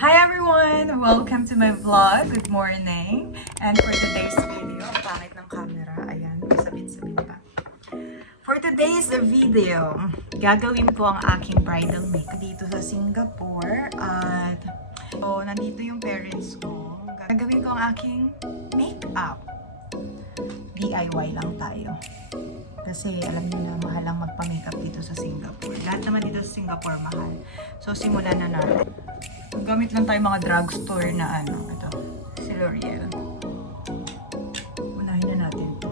Hi everyone! Welcome to my vlog. Good morning. And for today's video, ang pangit ng camera. Ayan, sabit-sabit pa. For today's video, gagawin ko ang aking bridal makeup dito sa Singapore. At so, nandito yung parents ko. Gagawin ko ang aking makeup. DIY lang tayo. Kasi alam niyo na mahal ang magpa-makeup dito sa Singapore. Lahat naman dito sa Singapore mahal. So simulan na natin. Gamit lang tayo mga drugstore na ito, si L'Oreal. Unahin na natin to.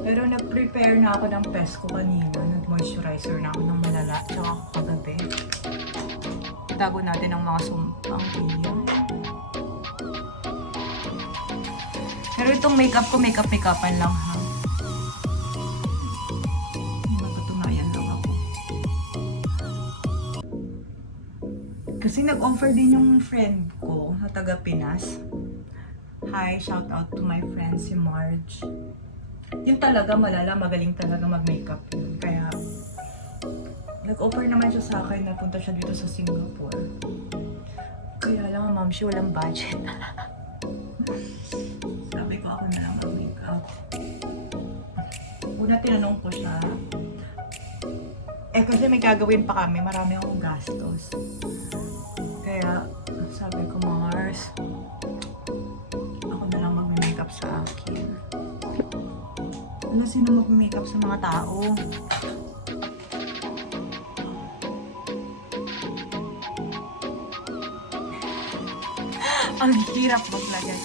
Pero nag-prepare na ako ng pes ko kanina. Nag-moisturizer na ako ng malala. Tsaka ako kagabi. Itago natin ang mga sumpang iyo. Pero itong makeup ko, makeup-makeupan lang ha. Kasi nag-offer din yung friend ko na taga Pinas. Hi, shout out to my friend si Marge. Yun talaga malala, magaling talaga mag-makeup yun. Kaya nag-offer naman siya sa akin na punta siya dito sa Singapore. Kaya lang, ma'am, siya walang budget. Sabi ko ako na lang mag-makeup. Una tinanong ko siya. Kasi may gagawin pa kami, marami akong gastos. Kaya sabi ko, Mars, ako na lang mag-makeup sa akin. Ano, sino mag-makeup sa mga tao? Ang hirap maglagay.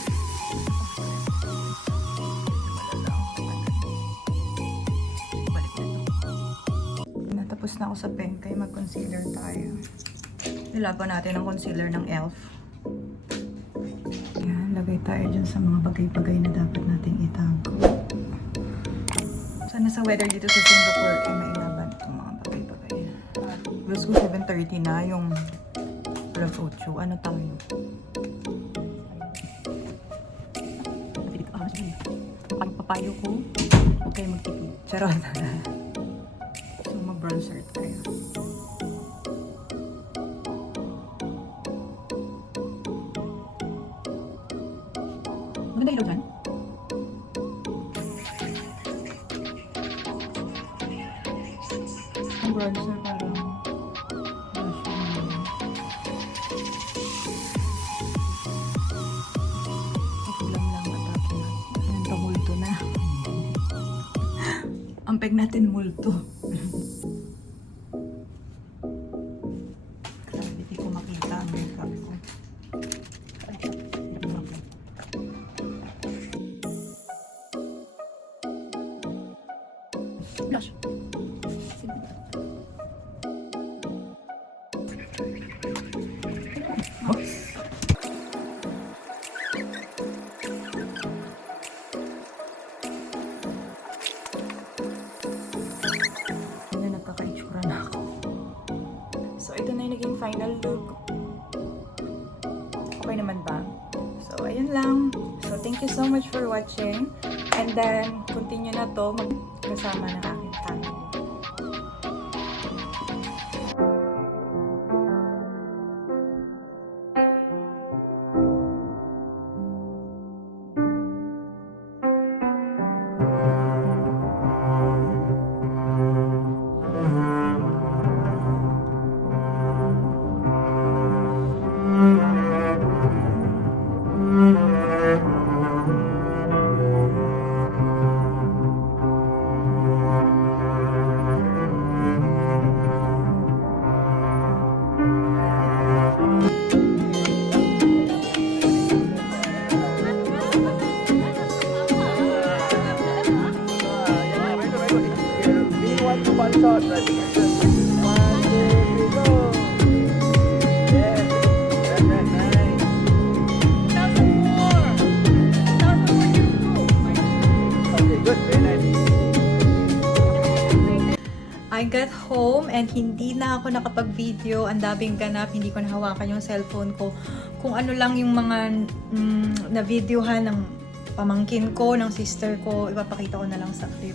Natapos na ako sa pen, kaya mag-concealer tayo. Nilaban natin ang concealer ng e.l.f. Yan, lagay tayo dyan sa mga bagay-bagay na dapat nating itago. Sana sa weather dito sa Singapore ay mailaban itong mga bagay-bagay. Let's go, 7:30 na yung alas 8. Ano tayo? Papayo ko. Huwag kayo magtipid. Charot. So, mag-bronzer tayo. Maganda ilaw dyan. Ang bronzer parang ulam lang atake na. Ang tamulto na. Ang peg natin multo. Grabe, di ko makita ang makeup ko. Blush. Nagkaka-itsura na ako. So, ito na yung naging final look. Okay naman ba? So, ayun lang. So, thank you so much for watching. And then, continue na to magkasama ng aking family. One shot, ready? 1, 2, 3, go! Yes, nice. 1,000 more! 1,000 more you go! Okay, good, very nice. I got home and hindi na ako nakapag-video. Ang daming ganap, hindi ko nahawakan yung cellphone ko. Kung ano lang yung mga na-videohan ng pamangkin ko, ng sister ko, ipapakita ko na lang sa clip.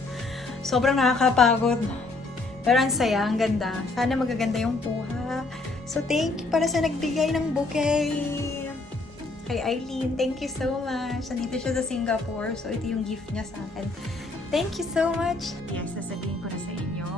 Sobrang nakakapagod. Pero ang saya, ang ganda. Sana magaganda yung kuha. So, thank you para sa nagbigay ng bouquet. Kay Eileen, thank you so much. Nandito siya sa Singapore. So, ito yung gift niya sa akin. Thank you so much. Yes, sasabihin ko na sa inyo.